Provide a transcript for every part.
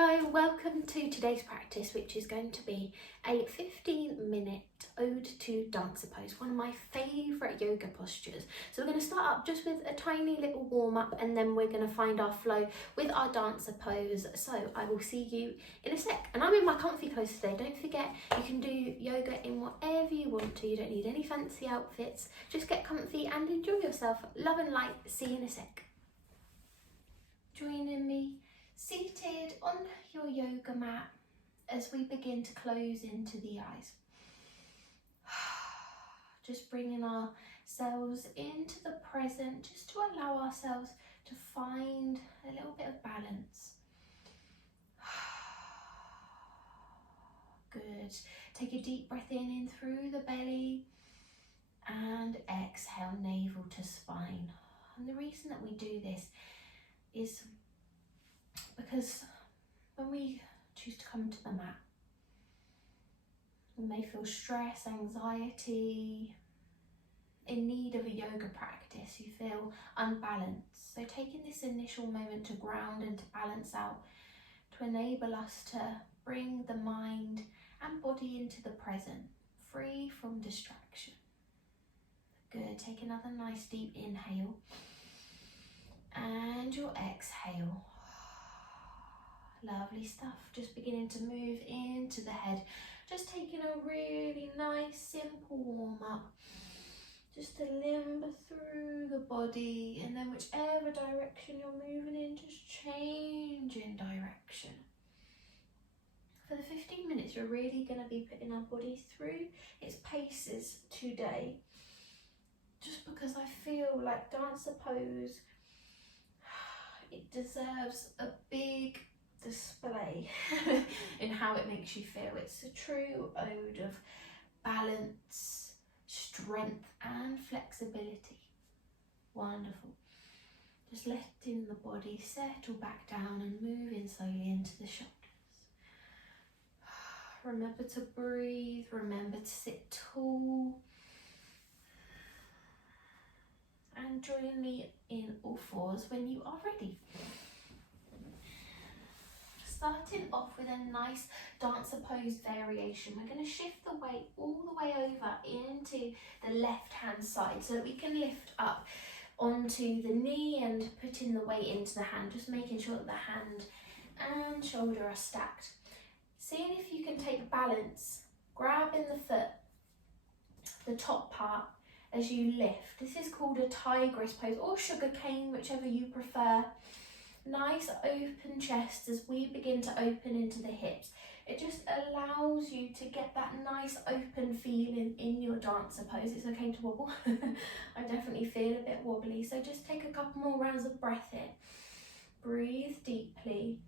Hello, welcome to today's practice, which is going to be a 15-minute ode to dancer pose, one of my favourite yoga postures. So we're going to start up just with a tiny little warm-up, and then we're going to find our flow with our dancer pose. So I will see you in a sec. And I'm in my comfy clothes today. Don't forget, you can do yoga in whatever you want to. You don't need any fancy outfits. Just get comfy and enjoy yourself. Love and light. See you in a sec. Joining me seated on your yoga mat as we begin to close into the eyes. Just bringing ourselves into the present, just to allow ourselves to find a little bit of balance. Good. Take a deep breath in through the belly and exhale, navel to spine. And the reason that we do this is because when we choose to come to the mat, we may feel stress, anxiety, in need of a yoga practice, you feel unbalanced. So taking this initial moment to ground and to balance out, to enable us to bring the mind and body into the present, free from distraction. Good, take another nice deep inhale and your exhale. Lovely stuff. Just beginning to move into the head. Just taking a really nice simple warm up. Just to limber through the body, and then whichever direction you're moving in, just change in direction. For the 15 minutes, we're really going to be putting our body through its paces today. Just because I feel like dancer pose, it deserves a big display in how it makes you feel. It's a true ode of balance, strength and flexibility. Wonderful. Just letting the body settle back down and moving slowly into the shoulders. Remember to breathe, remember to sit tall. And join me in all fours when you are ready. Starting off with a nice dancer pose variation, we're going to shift the weight all the way over into the left hand side so that we can lift up onto the knee and putting the weight into the hand, just making sure that the hand and shoulder are stacked. Seeing if you can take balance, grabbing the foot, the top part, as you lift. This is called a tigress pose or sugar cane, whichever you prefer. Nice open chest as we begin to open into the hips. It just allows you to get that nice open feeling in your dancer pose. It's okay to wobble. I definitely feel a bit wobbly, so just take a couple more rounds of breath in. Breathe deeply.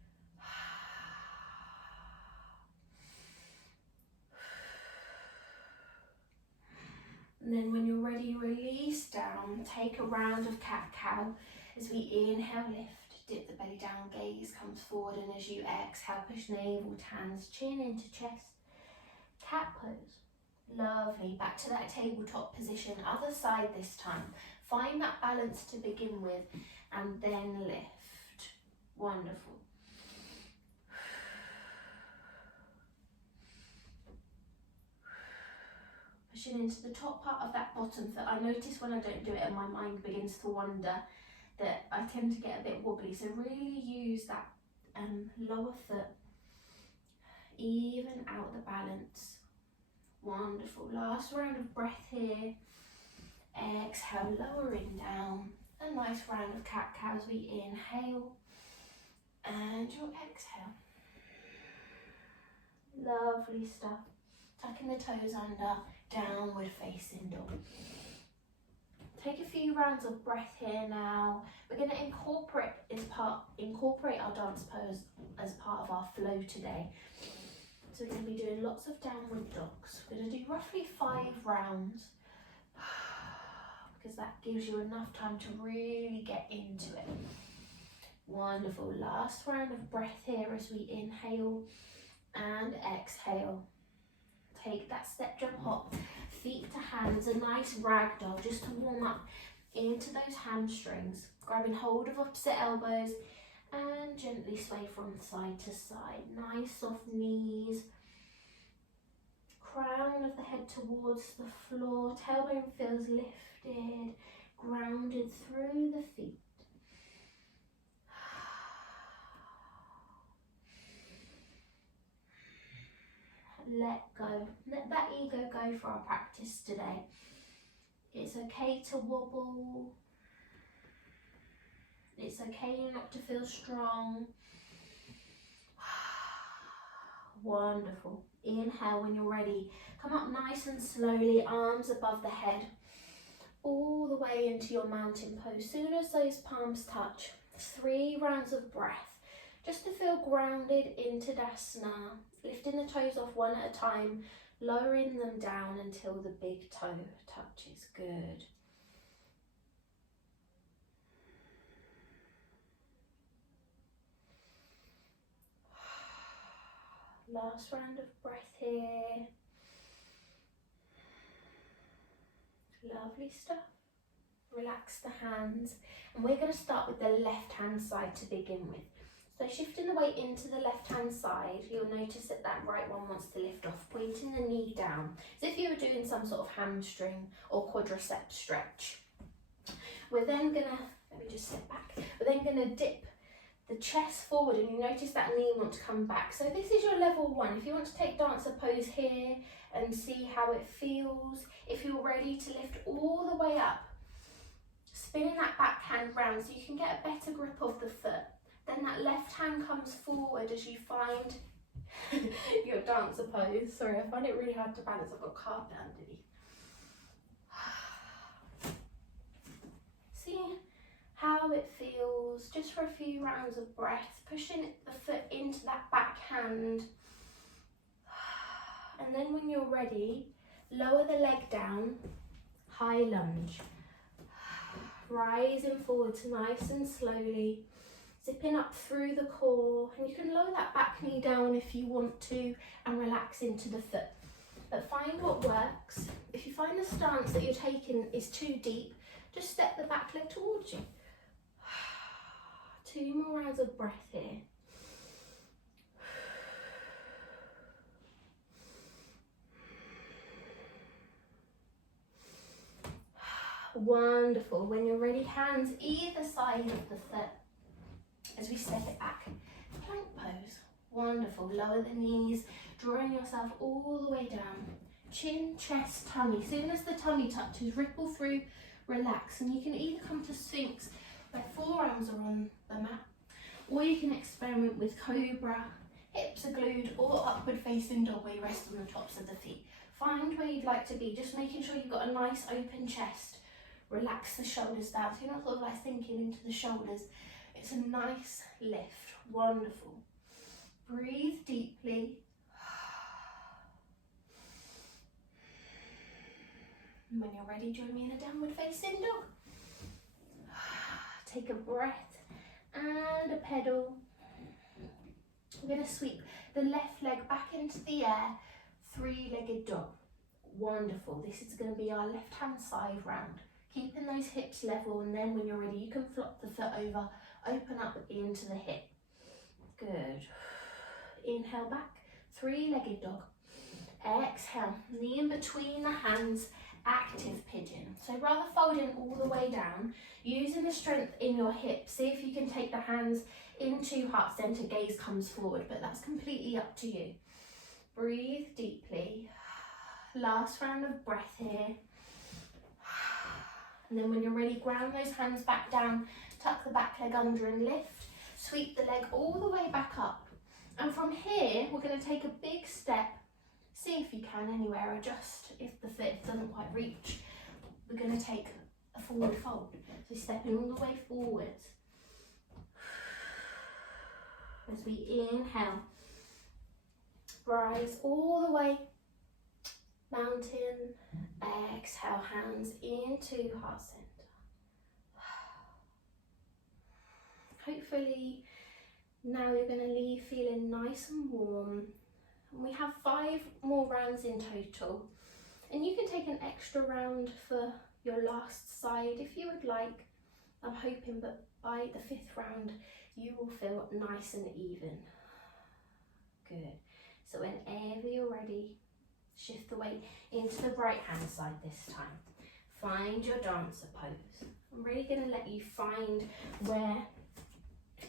And then when you're ready, release down. Take a round of cat-cow as we inhale, lift. Dip the belly down, gaze comes forward, and as you exhale, push navel to hands, chin into chest. Cat pose. Lovely. Back to that tabletop position. Other side this time. Find that balance to begin with, and then lift. Wonderful. Pushing into the top part of that bottom foot. I notice when I don't do it and my mind begins to wander that I tend to get a bit wobbly. So really use that lower foot. Even out the balance. Wonderful. Last round of breath here. Exhale, lowering down. A nice round of cat-cow as we inhale. And your exhale. Lovely stuff. Tucking the toes under. Downward facing dog. Take a few rounds of breath here now. We're going to incorporate our dance pose as part of our flow today. So we're going to be doing lots of downward dogs. We're going to do roughly 5 rounds because that gives you enough time to really get into it. Wonderful. Last round of breath here as we inhale and exhale. Take that step jump hop, feet to hands, a nice ragdoll just to warm up into those hamstrings. Grabbing hold of opposite elbows And gently sway from side to side. Nice soft knees. Crown of the head towards the floor. Tailbone feels lifted, grounded through the feet. Let go. Let that ego go for our practice today. It's okay to wobble. It's okay not to feel strong. Wonderful. Inhale when you're ready. Come up nice and slowly, arms above the head, all the way into your mountain pose. Soon as those palms touch, 3 rounds of breath, just to feel grounded into Tadasana, lifting the toes off one at a time, lowering them down until the big toe touches. Good. Last round of breath here. Lovely stuff. Relax the hands, and we're going to start with the left hand side to begin with. So shifting the weight into the left hand side, you'll notice that that right one wants to lift off, pointing the knee down, as if you were doing some sort of hamstring or quadricep stretch. We're then going to, let me just step back, we're then going to dip the chest forward, and you notice that knee want to come back. So this is your level 1. If you want to take dancer pose here and see how it feels, if you're ready to lift all the way up, spinning that back hand round so you can get a better grip of the foot. Then that left hand comes forward as you find your dancer pose. Sorry, I find it really hard to balance. I've got carpet underneath. See how it feels, just for a few rounds of breath, pushing the foot into that back hand. And then when you're ready, lower the leg down, high lunge. Rising forwards nice and slowly, zipping up through the core, and you can lower that back knee down if you want to and relax into the foot. But find what works. If you find the stance that you're taking is too deep, just step the back leg towards you. 2 more rounds of breath here. Wonderful. When you're ready, hands either side of the foot as we step it back. Plank pose. Wonderful. Lower the knees, drawing yourself all the way down. Chin, chest, tummy. Soon as the tummy touches, ripple through, relax. And you can either come to Sphinx, where forearms are on the mat, or you can experiment with Cobra, hips are glued, or upward facing dog where you rest on the tops of the feet. Find where you'd like to be, just making sure you've got a nice open chest. Relax the shoulders down, so you're not sort of like sinking into the shoulders. It's a nice lift. Wonderful. Breathe deeply. And when you're ready, join me in a downward facing dog. Take a breath and a pedal. We're going to sweep the left leg back into the air, 3-legged dog. Wonderful. This is going to be our left hand side round. Keeping those hips level, and then when you're ready, you can flop the foot over, open up into the hip. Good. Inhale back, 3-legged dog. Exhale, knee in between the hands, active pigeon. So rather folding all the way down, using the strength in your hips, see if you can take the hands into heart center, gaze comes forward, but that's completely up to you. Breathe deeply. Last round of breath here. And then when you're ready, ground those hands back down, tuck the back leg under and lift. Sweep the leg all the way back up. And from here, we're going to take a big step. See if you can anywhere, adjust if the foot doesn't quite reach. We're going to take a forward fold. So stepping all the way forwards. As we inhale, rise all the way. Mountain, exhale, hands into heart center. Hopefully now you're going to leave feeling nice and warm. And we have 5 more rounds in total. And you can take an extra round for your last side if you would like. I'm hoping that by the 5th round you will feel nice and even. Good. So whenever you're ready, shift the weight into the right hand side this time. Find your dancer pose. I'm really going to let you find where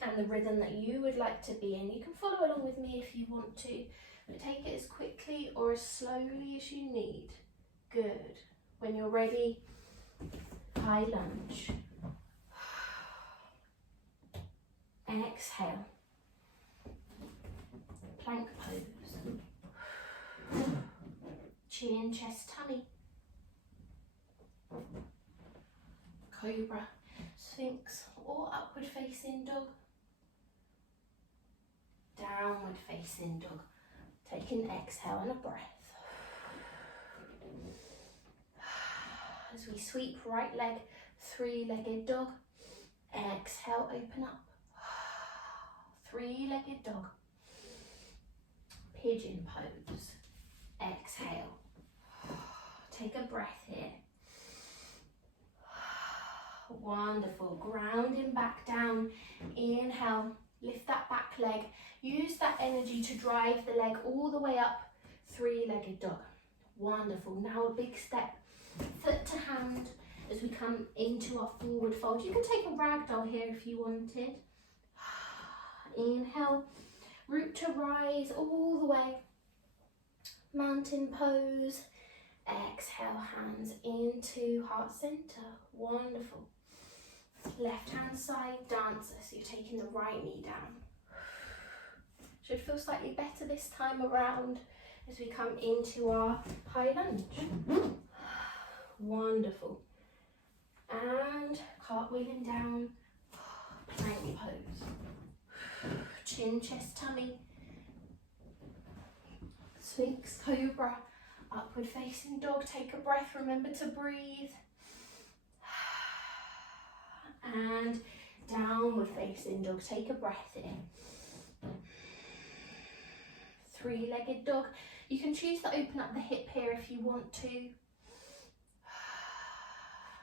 and the rhythm that you would like to be in. You can follow along with me if you want to, but take it as quickly or as slowly as you need. Good. When you're ready, high lunge. Exhale. Plank pose. Chin, chest, tummy. Cobra, Sphinx, or upward facing dog. Downward facing dog. Take an exhale and a breath. As we sweep right leg, three-legged dog. Exhale, open up. Three-legged dog. Pigeon pose. Exhale. Take a breath here. Wonderful. Grounding back down. Inhale. Lift that back leg. Use that energy to drive the leg all the way up. Three-legged dog. Wonderful. Now a big step. Foot to hand as we come into our forward fold. You can take a ragdoll here if you wanted. Inhale. Root to rise all the way. Mountain pose. Exhale, hands into heart center. Wonderful. Left hand side dancer, so you're taking the right knee down. Should feel slightly better this time around as we come into our high lunge. Wonderful. And cartwheeling down, plank pose. Chin, chest, tummy. Sphinx, cobra. Upward facing dog, take a breath, remember to breathe. And downward facing dog, take a breath in. Three-legged dog. You can choose to open up the hip here if you want to.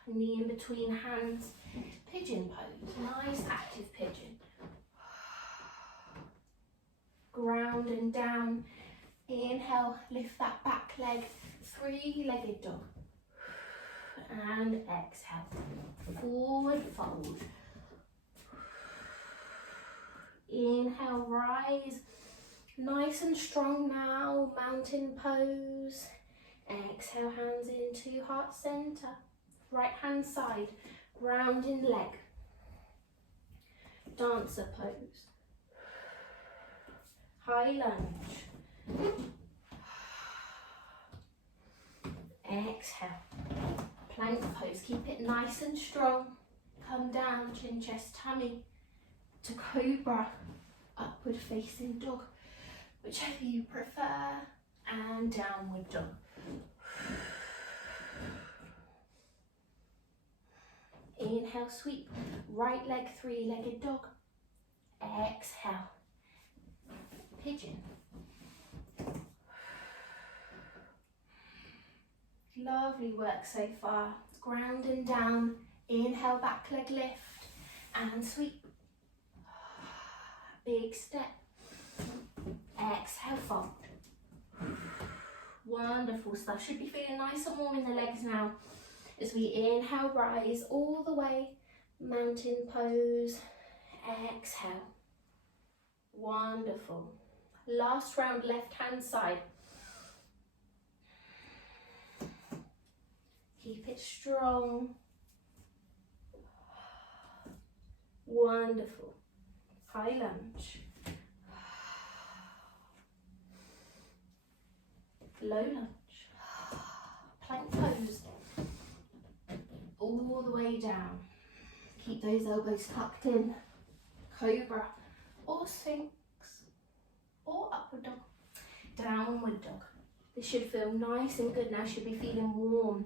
Knee in between hands. Pigeon pose, nice active pigeon. Ground and down. Inhale, lift that back leg, three-legged dog. And exhale, forward fold. Inhale, rise, nice and strong now, mountain pose. Exhale, hands into heart center. Right hand side, grounding leg. Dancer pose. High lunge. Exhale. Plank pose. Keep it nice and strong. Come down, chin, chest, tummy to cobra. Upward facing dog, whichever you prefer. And downward dog. Inhale, sweep. Right leg, three-legged dog. Exhale. Pigeon. Lovely work so far. Grounding down. Inhale, back leg lift and sweep. Big step. Exhale, fold. Wonderful stuff. Should be feeling nice and warm in the legs now. As we inhale, rise all the way. Mountain pose. Exhale. Wonderful. Last round, left hand side. Keep it strong. Wonderful. High lunge. Low lunge. Plank pose. All the way down. Keep those elbows tucked in. Cobra or Sphinx or upward dog. Downward dog. This should feel nice and good now. Should be feeling warm.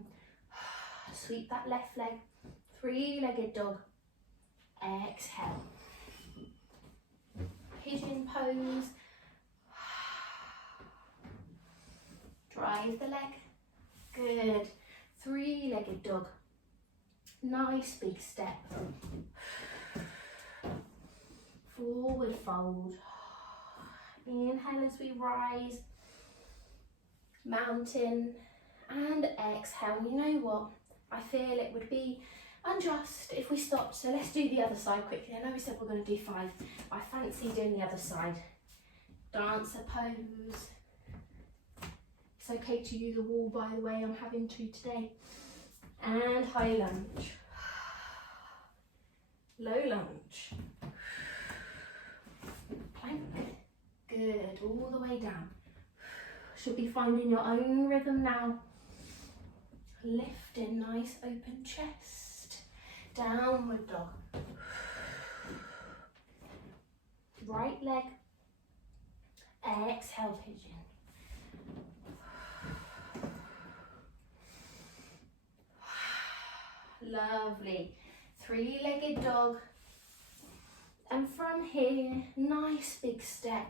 Sweep that left leg. Three-legged dog. Exhale. Pigeon pose. Drive the leg. Good. Three-legged dog. Nice big step. forward fold. Inhale as we rise, mountain, and exhale. You know what? I feel it would be unjust if we stopped, so let's do the other side quickly. I know we said we're going to do 5. I fancy doing the other side. Dancer pose. It's okay to use a wall, by the way, I'm having to today. And high lunge. Low lunge. Plank. Good, all the way down. Should be finding your own rhythm now. Lifting, nice open chest. Downward dog. Right leg. Exhale, pigeon. Lovely. 3-legged dog. And from here, nice big step.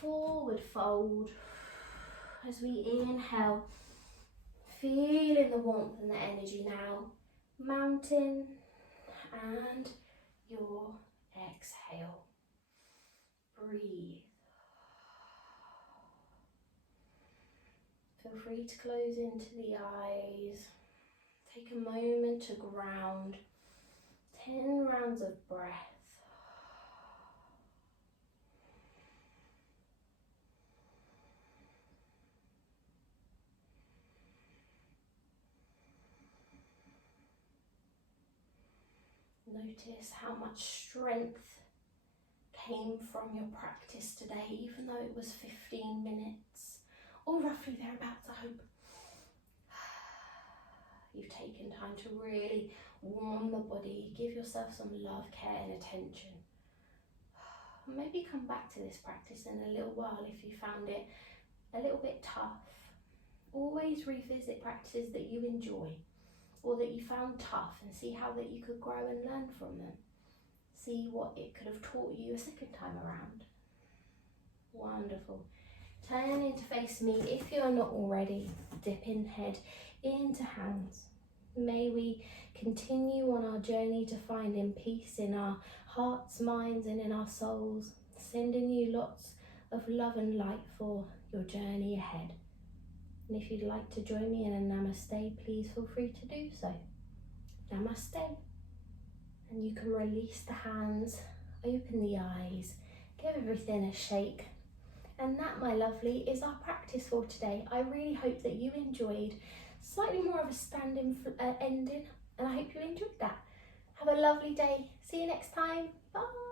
Forward fold. As we inhale, feeling the warmth and the energy now. Mountain and your exhale. Breathe. Feel free to close into the eyes. Take a moment to ground. 10 rounds of breath. Notice how much strength came from your practice today, even though it was 15 minutes, or roughly thereabouts, I hope. You've taken time to really warm the body, give yourself some love, care and attention. Maybe come back to this practice in a little while if you found it a little bit tough. Always revisit practices that you enjoy or that you found tough and see how that you could grow and learn from them. See what it could have taught you a second time around. Wonderful. Turn in to face me if you're not already. Dipping head into hands. May we continue on our journey to finding peace in our hearts, minds and in our souls. Sending you lots of love and light for your journey ahead. And if you'd like to join me in a namaste, please feel free to do so. Namaste. And you can release the hands, open the eyes, give everything a shake. And that, my lovely, is our practice for today. I really hope that you enjoyed slightly more of a standing ending, and I hope you enjoyed that. Have a lovely day. See you next time. Bye.